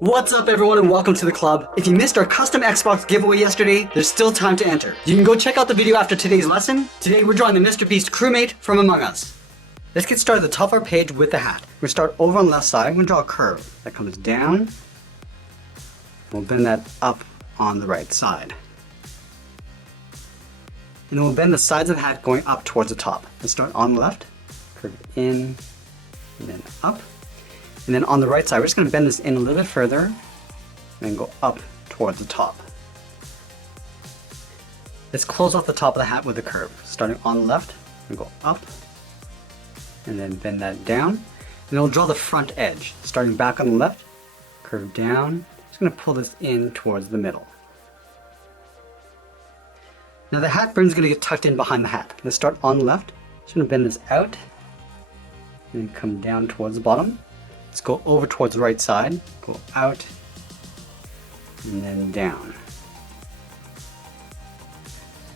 What's up everyone and welcome to the club. If you missed our custom Xbox giveaway yesterday, there's still time to enter. You can go check out the video after today's lesson. Today we're drawing the Mr. Beast Crewmate from Among Us. Let's get started at the top of our page with the hat. We're going to start over on the left side. We're going to draw a curve that comes down. We'll bend that up on the right side. And then we'll bend the sides of the hat going up towards the top. Let's start on the left, curve in, and then up. And then on the right side, we're just going to bend this in a little bit further, and then go up towards the top. Let's close off the top of the hat with a curve. Starting on the left, and go up, and then bend that down. And then we'll draw the front edge. Starting back on the left, curve down. Just going to pull this in towards the middle. Now the hat brim's going to get tucked in behind the hat. Let's start on the left. Just going to bend this out, and then come down towards the bottom. Let's go over towards the right side, go out, and then down.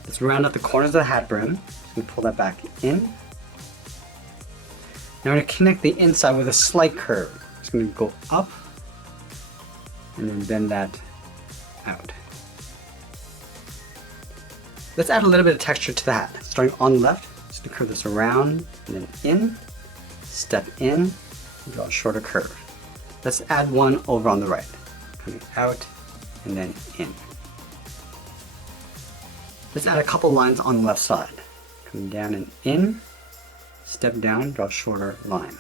Let's round out the corners of the hat brim. Just going to pull that back in. Now we're going to connect the inside with a slight curve. Just going to go up, and then bend that out. Let's add a little bit of texture to the hat. Starting on the left, just going to curve this around, and then in, step in, draw a shorter curve. Let's add one over on the right. Coming out and then in. Let's add a couple lines on the left side. Coming down and in, step down, draw a shorter line.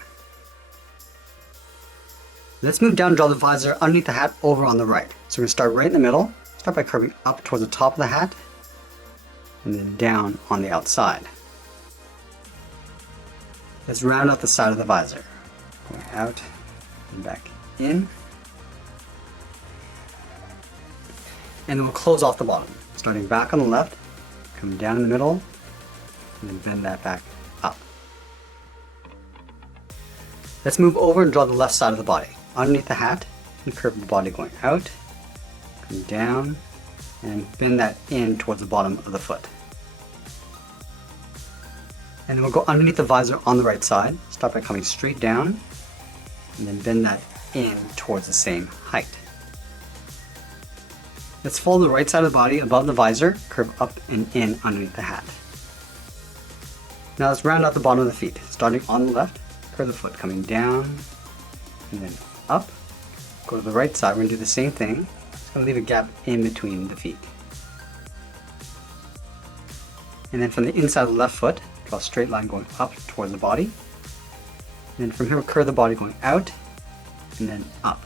Let's move down and draw the visor underneath the hat over on the right. So we're going to start right in the middle. Start by curving up towards the top of the hat and then down on the outside. Let's round out the side of the visor. Going out and back in. And then we'll close off the bottom. Starting back on the left, come down in the middle, and then bend that back up. Let's move over and draw the left side of the body. Underneath the hat, and curve the body going out, come down, and bend that in towards the bottom of the foot. And then we'll go underneath the visor on the right side. Start by coming straight down, and then bend that in towards the same height. Let's fold the right side of the body above the visor, curve up and in underneath the hat. Now let's round out the bottom of the feet. Starting on the left, curve the foot coming down and then up. Go to the right side, we're going to do the same thing. Just going to leave a gap in between the feet. And then from the inside of the left foot, draw a straight line going up towards the body. And then from here, we'll curve the body going out and then up.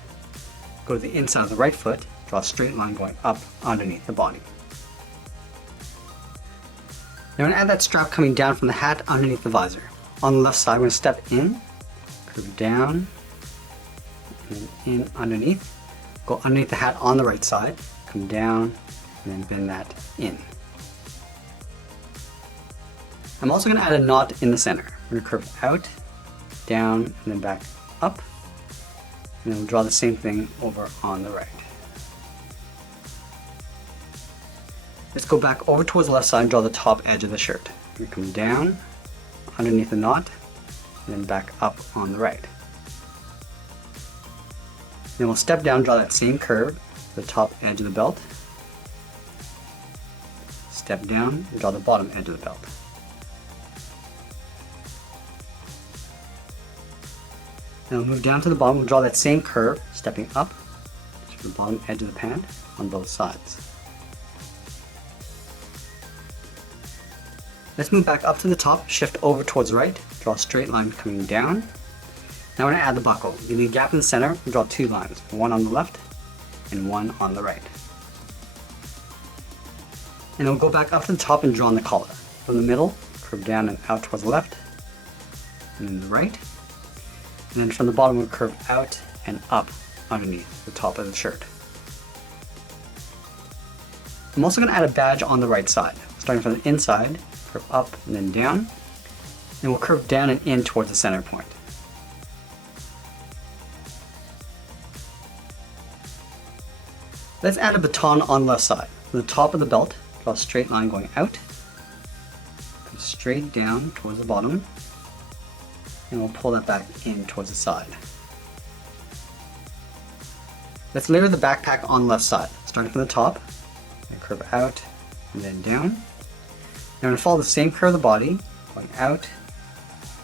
Go to the inside of the right foot, draw a straight line going up underneath the body. Now we're going to add that strap coming down from the hat underneath the visor. On the left side, we're going to step in, curve down, and then in underneath. Go underneath the hat on the right side, come down, and then bend that in. I'm also going to add a knot in the center. We're going to curve out, down, and then back up. And then we'll draw the same thing over on the right. Let's go back over towards the left side and draw the top edge of the shirt. We come down, underneath the knot, and then back up on the right. Then we'll step down, draw that same curve to the top edge of the belt. Step down and draw the bottom edge of the belt. Then we'll move down to the bottom, we'll draw that same curve, stepping up to the bottom edge of the pant on both sides. Let's move back up to the top, shift over towards the right, draw a straight line coming down. Now we're going to add the buckle. Give me a gap in the center, we'll draw two lines, one on the left and one on the right. And then we'll go back up to the top and draw on the collar. From the middle, curve down and out towards the left, and then the right. And then from the bottom, we'll curve out and up underneath the top of the shirt. I'm also going to add a badge on the right side. Starting from the inside, curve up and then down. And we'll curve down and in towards the center point. Let's add a baton on the left side. From the top of the belt, draw a straight line going out. Come straight down towards the bottom. And we'll pull that back in towards the side. Let's layer the backpack on the left side, starting from the top, and curve out, and then down. Now I'm going to follow the same curve of the body, going out,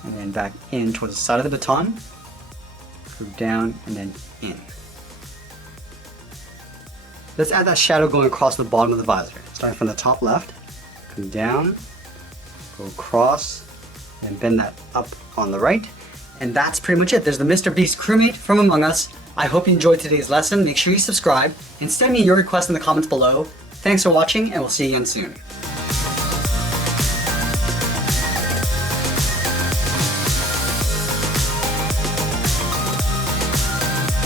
and then back in towards the side of the baton, curve down, and then in. Let's add that shadow going across the bottom of the visor, starting from the top left, come down, go across, and bend that up on the right. And that's pretty much it. There's the Mr. Beast Crewmate from Among Us. I hope you enjoyed today's lesson. Make sure you subscribe and send me your requests in the comments below. Thanks for watching, and we'll see you again soon.